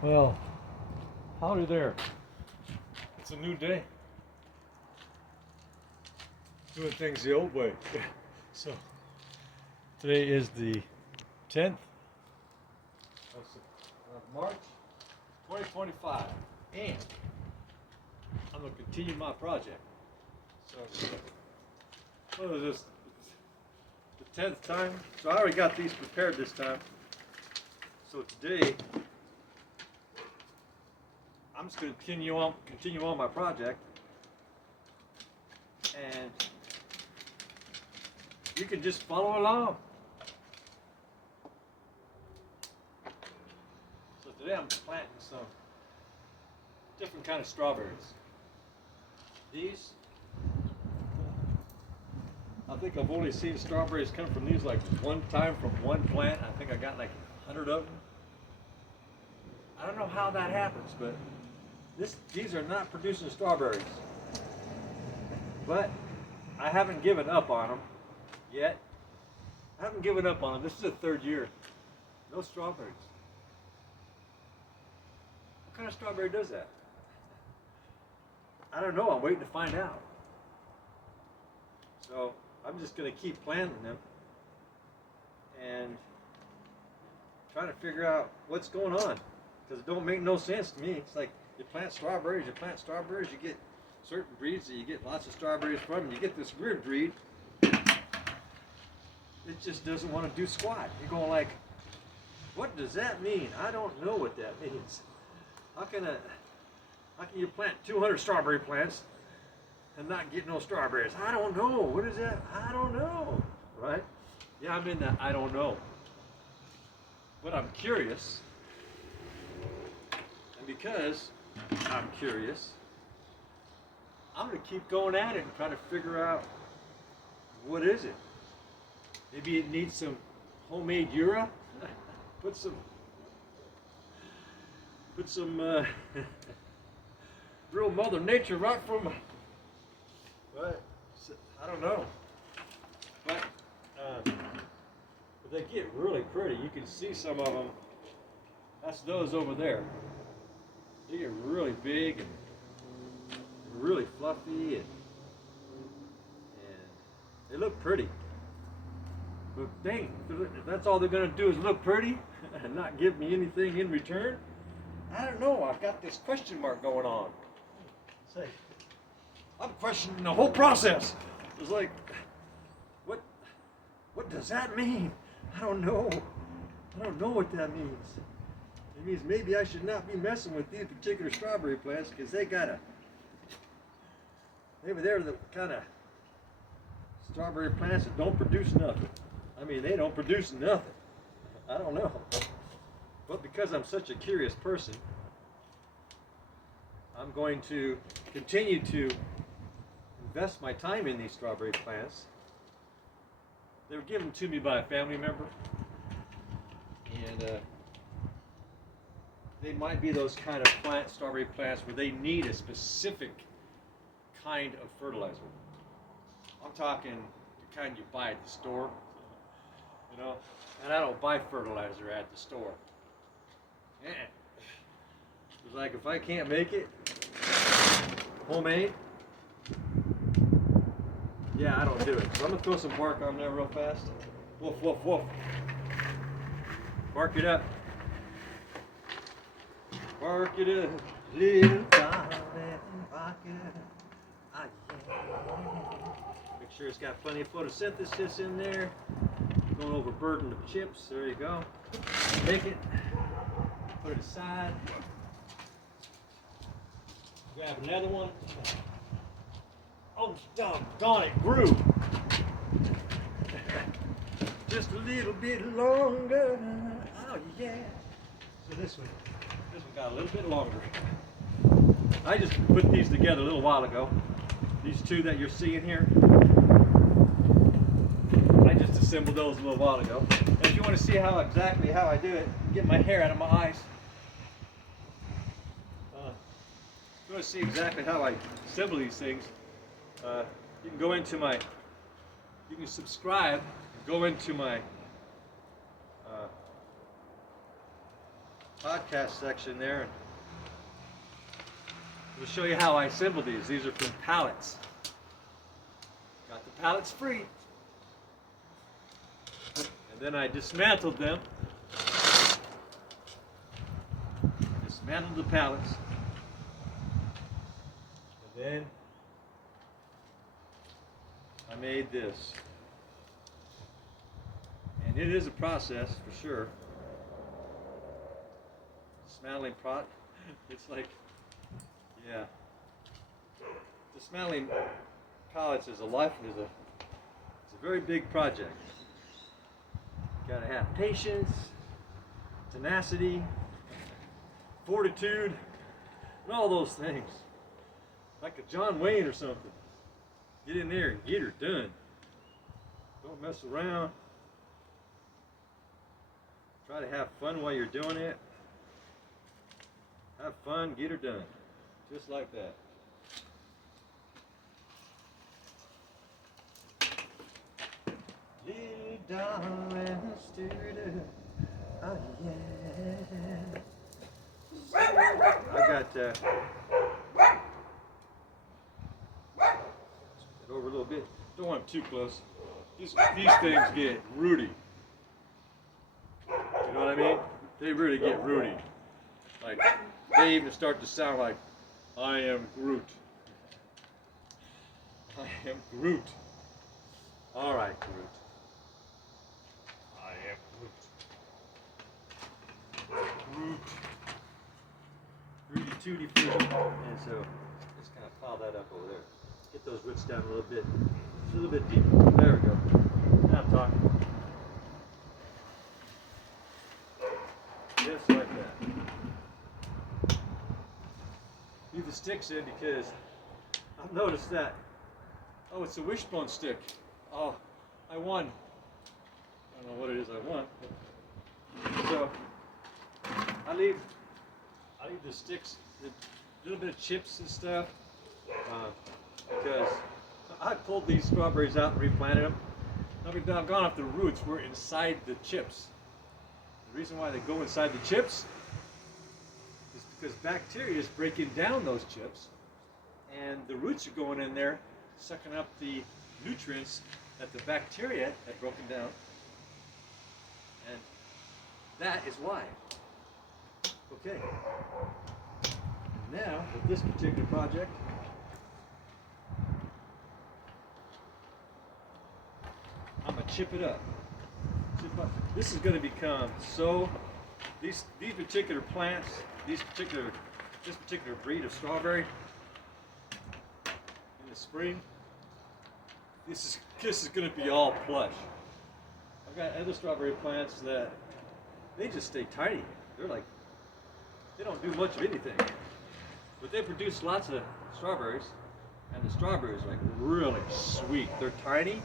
Well, howdy there. It's a new day. Doing things the old way. So, today is the 10th of March 2025, and I'm going to continue my project. So, what is this? The 10th time? So, I already got these prepared this time. So, today, I'm just going to continue on my project, and you can just follow along. So today I'm planting some different kind of strawberries. These, I think I've only seen strawberries come from these like one time from one plant. I think I got like 100 of them. I don't know how that happens, but these are not producing strawberries. But I haven't given up on them yet. I haven't given up on them. This is the third year. No strawberries. What kind of strawberry does that? I don't know. I'm waiting to find out. So I'm just going to keep planting them and trying to figure out what's going on, because it don't make no sense to me. It's like you plant strawberries, you get certain breeds that you get lots of strawberries from, and you get this weird breed. It just doesn't want to do squat. You're going like, what does that mean? I don't know what that means. How can you plant 200 strawberry plants and not get no strawberries? I don't know. What is that? I don't know. Right? Yeah, I'm in that I don't know. But I'm curious. And because I'm curious, I'm going to keep going at it and try to figure out, what is it? Maybe it needs some homemade urea. Put some real Mother Nature right from. But I don't know. But they get really pretty. You can see some of them. That's those over there. They get really big and really fluffy, and they look pretty. But dang, if that's all they're going to do is look pretty and not give me anything in return, I don't know. I've got this question mark going on. Say, I'm questioning the whole process. It's like, what does that mean? I don't know. I don't know what that means. It means maybe I should not be messing with these particular strawberry plants, because maybe they're the kind of strawberry plants that don't produce nothing. I mean, they don't produce nothing. I don't know. But because I'm such a curious person, I'm going to continue to invest my time in these strawberry plants. They were given to me by a family member, and they might be those kind of strawberry plants where they need a specific kind of fertilizer. I'm talking the kind you buy at the store, you know, and I don't buy fertilizer at the store. It's like, if I can't make it homemade, yeah, I don't do it. So I'm gonna throw some bark on there real fast. Woof, woof, woof. Bark it up. Bark it up, little darling, bark it up. Ah, yeah. Make sure it's got plenty of photosynthesis in there. Going over burden of chips. There you go. Take it, put it aside. Grab another one. Oh, doggone it, grew. Just a little bit longer. Oh, yeah. So this one got a little bit longer. I just put these together a little while ago. These two that you're seeing here, I just assembled those a little while ago. And if you want to see exactly how I do it, get my hair out of my eyes. If you want to see exactly how I assemble these things, you can go into you can subscribe, go into my podcast section there, and we'll show you how I assemble these. These are from Pallets. Got the pallets free. And then I dismantled them. Dismantled the pallets. And then I made this. And it is a process for sure. Dismantling pot. It's like, yeah. Dismantling pallets is it's a very big project. You gotta have patience, tenacity, fortitude, and all those things. Like a John Wayne or something. Get in there and get her done. Don't mess around. Try to have fun while you're doing it. Have fun, get her done. Just like that. Lay down and stir it up. Oh yeah. I got it over a little bit. Don't want them too close. These things get rooty. You know what I mean? They really get rooty. Like, they even start to sound like, I am Groot. I am Groot. All right, Groot. I am Groot. Rooty tooty fruity. And so, just kind of pile that up over there. Get those roots down a little bit. Just a little bit deeper. There we go. Now I'm talking. Just like that. Leave the sticks in because I've noticed that. Oh, it's a wishbone stick. Oh, I won. I don't know what it is I won. So I leave the sticks, a little bit of chips and stuff, because I pulled these strawberries out and replanted them. I've gone off the roots were inside the chips. The reason why they go inside the chips is because bacteria is breaking down those chips, and the roots are going in there, sucking up the nutrients that the bacteria had broken down, and that is why. Okay. Now, with this particular project, I'm gonna chip it up. This is going to become so. These particular plants, this particular breed of strawberry in the spring. This is going to be all plush. I've got other strawberry plants that they just stay tiny. They're like, they don't do much of anything, but they produce lots of strawberries, and the strawberries are like really sweet. They're tiny.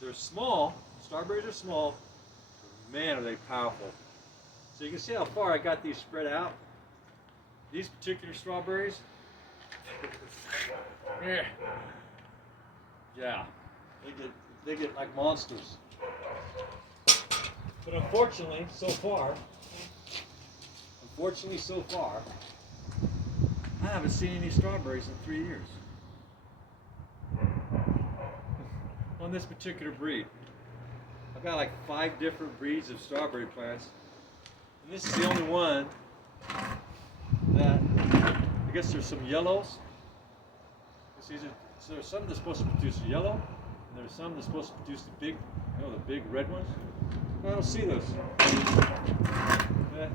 They're small. Strawberries are small. Man, are they powerful. So you can see how far I got these spread out. These particular strawberries, yeah, they get like monsters. But unfortunately, so far, I haven't seen any strawberries in 3 years on this particular breed. I've got like 5 different breeds of strawberry plants, and this is the only one that, I guess there's some yellows. So there's some that's supposed to produce yellow, and there's some that's supposed to produce the big, the big red ones. I don't see those. Yeah,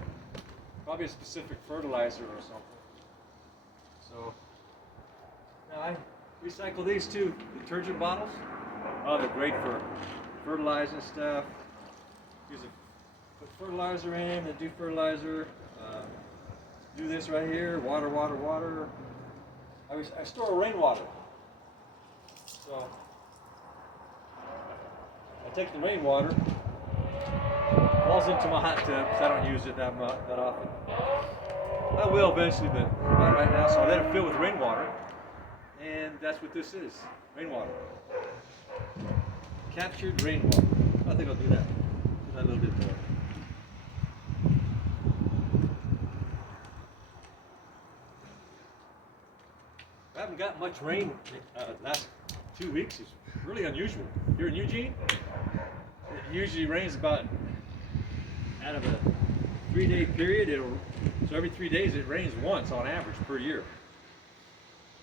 probably a specific fertilizer or something. So now I recycle these 2 detergent bottles. Oh, they're great for fertilizing stuff. Put fertilizer in, then do fertilizer. Do this right here, water. I store rainwater. So I take the rainwater, falls into my hot tub because I don't use it that often. I will eventually, but not right now. So I let it fill with rainwater, and that's what this is, rainwater. Captured rainwater. I think I'll do that. Do that a little bit more. haven't got much rain last 2 weeks. It's really unusual. Here in Eugene, it usually rains about out of a 3-day period. So every 3 days it rains once on average per year.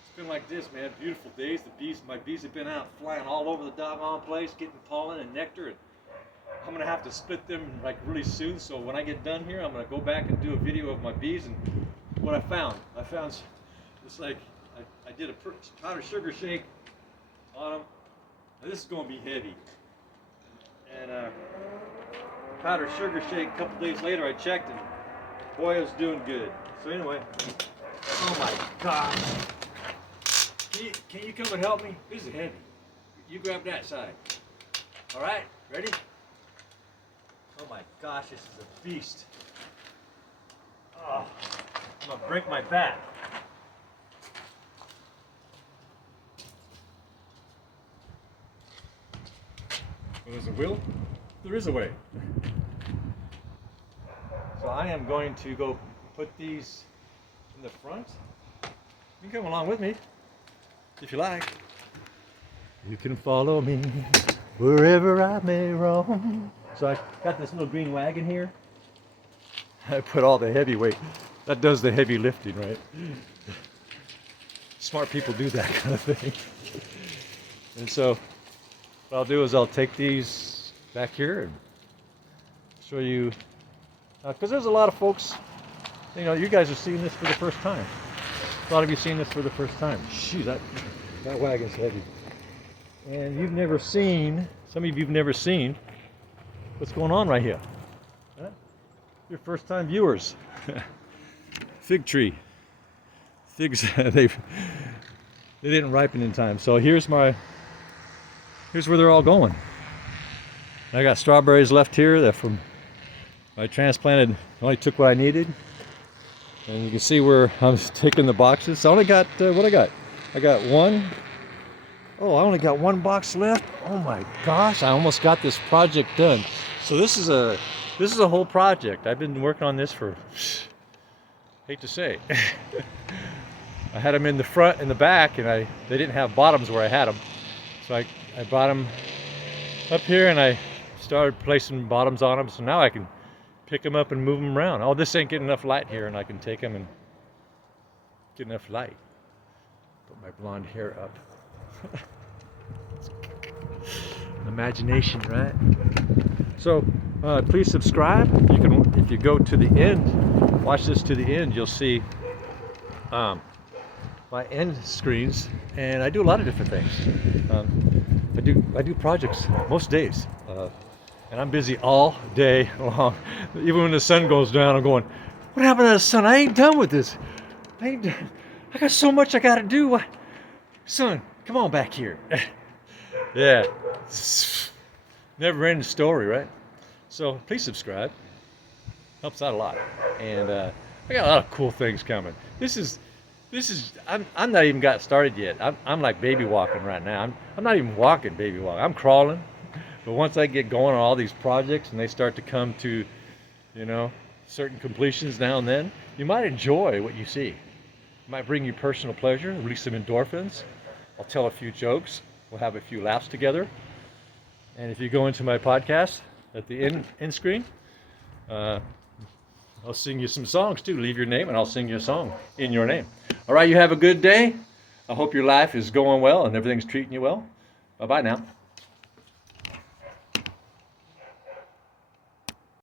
It's been like this, man. Beautiful days. My bees have been out flying all over the doggone place, getting pollen and nectar. And I'm gonna have to split them like really soon. So when I get done here, I'm gonna go back and do a video of my bees and what I found. It's like I did a powdered sugar shake on them. Now this is gonna be heavy. And powdered sugar shake. A couple days later, I checked and boy, it was doing good. So anyway, oh my gosh. Can you come and help me? This is heavy. You grab that side. All right, ready? Oh my gosh, this is a beast. Oh, I'm gonna break my back. Well, there's a will, there is a way. So I am going to go put these in the front. You can come along with me if you like. You can follow me wherever I may roam. So I got this little green wagon here. I put all the heavy weight. That does the heavy lifting, right? Smart people do that kind of thing. And so what I'll do is I'll take these back here and show you, because there's a lot of folks, you know, you guys are seeing this for the first time. A lot of you seeing this for the first time. Shoot, that wagon's heavy. And you've never seen, some of you've never seen what's going on right here. Huh? Your first time viewers. Fig tree. Figs, they didn't ripen in time. So here's where they're all going. I got strawberries left here that I transplanted, only took what I needed. And you can see where I'm taking the boxes. I only got, what I got? I got one. Oh, I only got one box left. Oh my gosh, I almost got this project done. So this is a whole project. I've been working on this for, hate to say. I had them in the front and the back, and they didn't have bottoms where I had them. So I brought them up here and I started placing bottoms on them. So now I can pick them up and move them around. Oh, this ain't getting enough light here, and I can take them and get enough light. Put my blonde hair up. Imagination, right? So please subscribe. You can, if you go to the end, watch this to the end, you'll see my end screens, and I do a lot of different things. I do projects most days, and I'm busy all day long. Even when the sun goes down, I'm going, what happened to the sun? I ain't done with this. I got so much I got to do. Son, come on back here. Yeah, never ending story, right? So please subscribe. Helps out a lot. And I got a lot of cool things coming. I'm not even got started yet. I'm like baby walking right now. I'm not even walking baby walk. I'm crawling. But once I get going on all these projects and they start to come to, you know, certain completions now and then, you might enjoy what you see. It might bring you personal pleasure, release some endorphins. I'll tell a few jokes. We'll have a few laughs together. And if you go into my podcast at the end screen, I'll sing you some songs too. Leave your name and I'll sing you a song in your name. All right, you have a good day. I hope your life is going well and everything's treating you well. Bye-bye now.